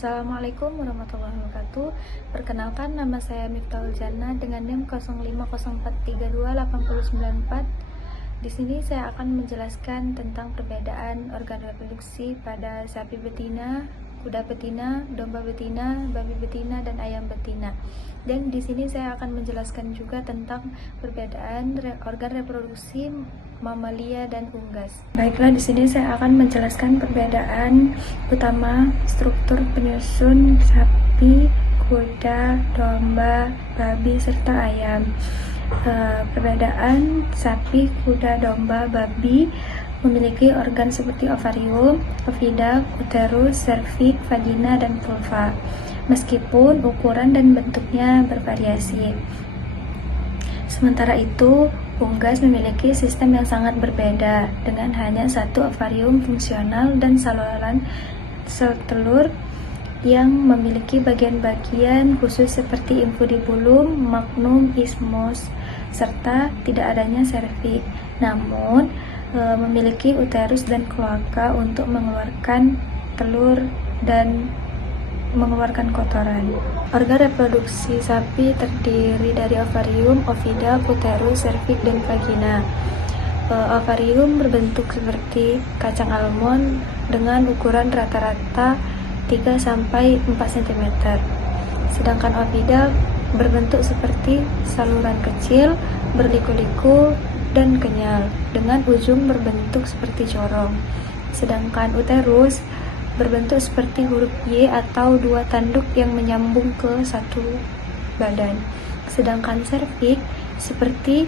Assalamualaikum warahmatullahi wabarakatuh. Perkenalkan, nama saya Miftahul Jannah dengan NIM 0504328094. Di sini saya akan menjelaskan tentang perbedaan organ reproduksi pada sapi betina, kuda betina, domba betina, babi betina, dan ayam betina. Dan di sini saya akan menjelaskan juga tentang perbedaan organ reproduksi mamalia dan unggas. Baiklah, di sini saya akan menjelaskan perbedaan utama struktur penyusun sapi, kuda, domba, babi, serta ayam. Perbedaan sapi, kuda, domba, babi memiliki organ seperti ovarium, oviduct, uterus, serviks, vagina, dan vulva. Meskipun ukuran dan bentuknya bervariasi. Sementara itu, unggas memiliki sistem yang sangat berbeda dengan hanya satu ovarium fungsional dan saluran sel telur yang memiliki bagian-bagian khusus seperti infundibulum, magnum, isthmus, serta tidak adanya serviks. Namun, memiliki uterus dan kloaka untuk mengeluarkan telur dan mengeluarkan kotoran. Organ reproduksi sapi terdiri dari ovarium, oviduct, uterus, serviks, dan vagina. Ovarium berbentuk seperti kacang almond dengan ukuran rata-rata 3-4 cm. Sedangkan oviduct berbentuk seperti saluran kecil, berliku-liku, dan kenyal, dengan ujung berbentuk seperti corong. Sedangkan uterus berbentuk seperti huruf Y atau dua tanduk yang menyambung ke satu badan. Sedangkan serviks seperti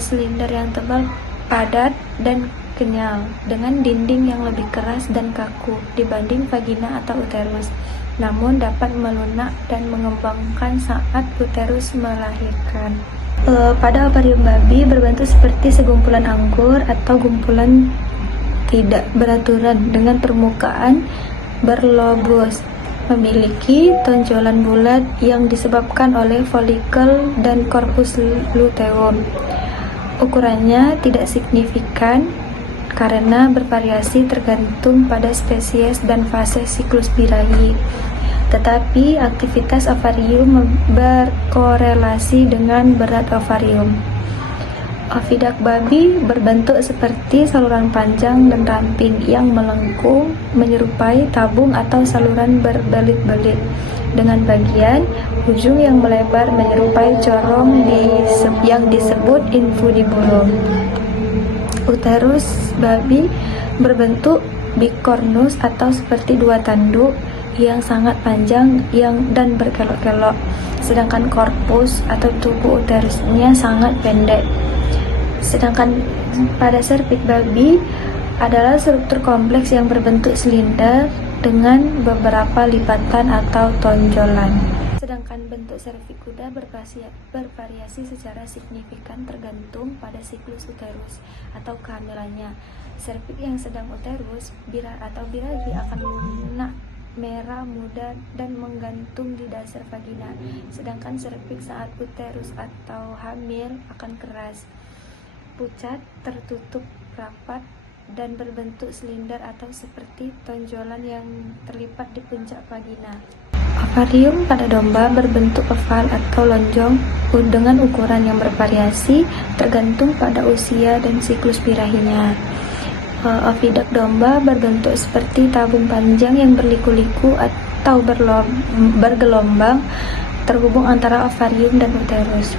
silinder yang tebal, padat, dan kenyal, dengan dinding yang lebih keras dan kaku dibanding vagina atau uterus, namun dapat melunak dan mengembangkan saat uterus melahirkan. Pada ovarium babi berbentuk seperti segumpulan anggur atau gumpulan tidak beraturan dengan permukaan berlobus, memiliki tonjolan bulat yang disebabkan oleh folikel dan korpus luteum. Ukurannya tidak signifikan karena bervariasi tergantung pada spesies dan fase siklus birahi. Tetapi aktivitas ovarium berkorelasi dengan berat ovarium. Oviduct babi berbentuk seperti saluran panjang dan ramping yang melengkung menyerupai tabung atau saluran berbelit-belit, dengan bagian ujung yang melebar menyerupai corong yang disebut infundibulum. Uterus babi berbentuk bicornus atau seperti dua tanduk yang sangat panjang dan berkelok-kelok, sedangkan korpus atau tubuh uterusnya sangat pendek. Sedangkan pada serviks babi adalah struktur kompleks yang berbentuk silinder dengan beberapa lipatan atau tonjolan. Sedangkan bentuk serviks kuda bervariasi secara signifikan tergantung pada siklus uterus atau kehamilannya. Serviks yang sedang uterus atau birahi akan lunak, merah muda, dan menggantung di dasar vagina. Sedangkan serviks saat uterus atau hamil akan keras, pucat, tertutup rapat, dan berbentuk silinder atau seperti tonjolan yang terlipat di puncak vagina. Ovarium pada domba berbentuk oval atau lonjong dengan ukuran yang bervariasi tergantung pada usia dan siklus birahinya. Oviduct domba berbentuk seperti tabung panjang yang berliku-liku atau bergelombang terhubung antara ovarium dan uterus.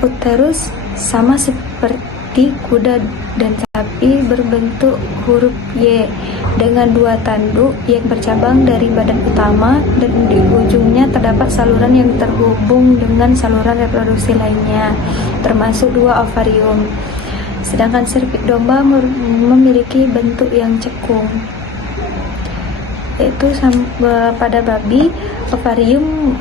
Uterus sama seperti kuda dan sapi berbentuk huruf Y dengan dua tanduk yang bercabang dari badan utama, dan di ujungnya terdapat saluran yang terhubung dengan saluran reproduksi lainnya, termasuk dua ovarium. Sedangkan serviks domba memiliki bentuk yang cekung, yaitu pada babi ovarium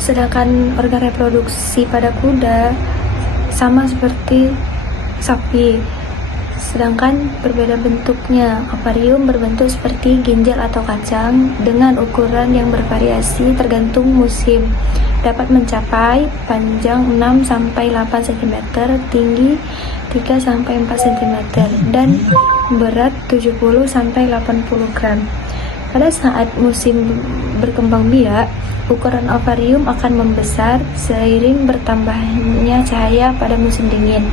sedangkan organ reproduksi pada kuda sama seperti sapi, sedangkan berbeda bentuknya. Ovarium berbentuk seperti ginjal atau kacang dengan ukuran yang bervariasi tergantung musim, dapat mencapai panjang 6-8 cm, tinggi 3-4 cm, dan berat 70-80 gram. Pada saat musim berkembang biak, ukuran ovarium akan membesar seiring bertambahnya cahaya pada musim dingin,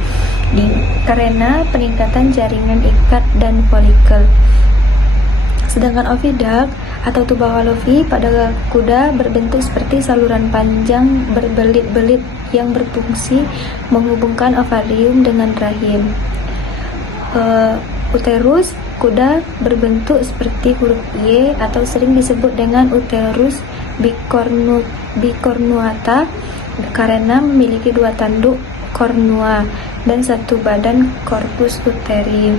karena peningkatan jaringan ikat dan folikel. Sedangkan oviduct atau tuba Wallowy pada kuda berbentuk seperti saluran panjang berbelit-belit yang berfungsi menghubungkan ovarium dengan rahim. Uterus kuda berbentuk seperti huruf Y atau sering disebut dengan uterus bicornuata karena memiliki 2 tanduk kornua dan 1 badan corpus luteum.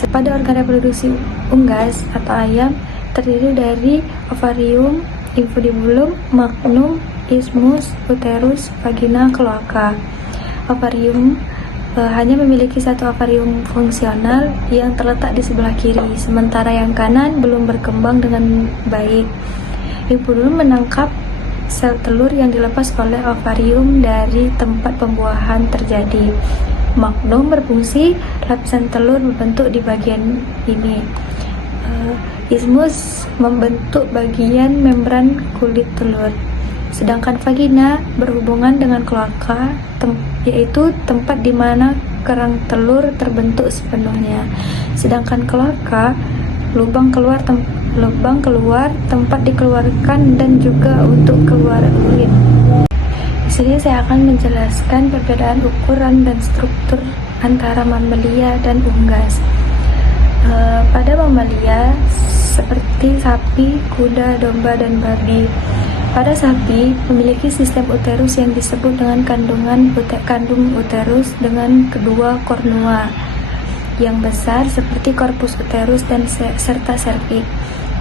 Pada organ reproduksi unggas atau ayam terdiri dari ovarium, infundibulum, magnum, isthmus, uterus, vagina, kloaka. Ovarium hanya memiliki 1 ovarium fungsional yang terletak di sebelah kiri, sementara yang kanan belum berkembang dengan baik. Infundibulum menangkap sel telur yang dilepas oleh ovarium dari tempat pembuahan terjadi. Magnum berfungsi lapisan telur membentuk di bagian ini. Isthmus membentuk bagian membran kulit telur. Sedangkan vagina berhubungan dengan kloaka, yaitu tempat di mana kerang telur terbentuk sepenuhnya. Sedangkan kloaka, lubang keluar tempat dikeluarkan dan juga untuk keluar urin. Di sini saya akan menjelaskan perbedaan ukuran dan struktur antara mamalia dan unggas. Pada mamalia seperti sapi, kuda, domba, dan babi. Pada sapi memiliki sistem uterus yang disebut dengan kandung uterus dengan kedua kornua yang besar seperti corpus uterus dan serta serviks,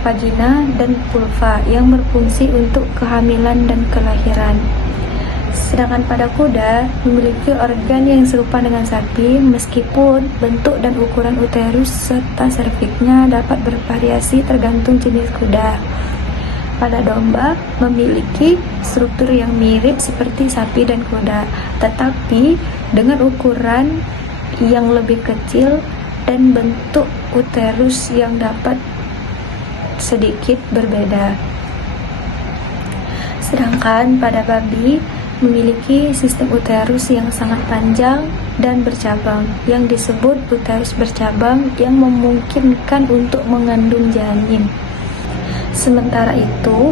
vagina, dan vulva yang berfungsi untuk kehamilan dan kelahiran. Sedangkan pada kuda memiliki organ yang serupa dengan sapi, meskipun bentuk dan ukuran uterus serta serviksnya dapat bervariasi tergantung jenis kuda. Pada domba memiliki struktur yang mirip seperti sapi dan kuda, tetapi dengan ukuran yang lebih kecil dan bentuk uterus yang dapat sedikit berbeda. Sedangkan pada babi memiliki sistem uterus yang sangat panjang dan bercabang yang disebut uterus bercabang yang memungkinkan untuk mengandung janin. Sementara itu,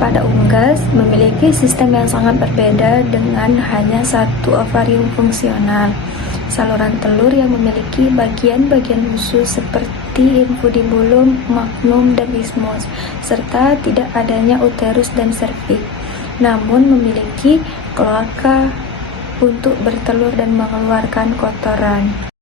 pada unggas memiliki sistem yang sangat berbeda dengan hanya 1 ovarium fungsional, saluran telur yang memiliki bagian-bagian khusus seperti infundibulum, magnum, dan isthmus, serta tidak adanya uterus dan serviks, namun memiliki kloaka untuk bertelur dan mengeluarkan kotoran.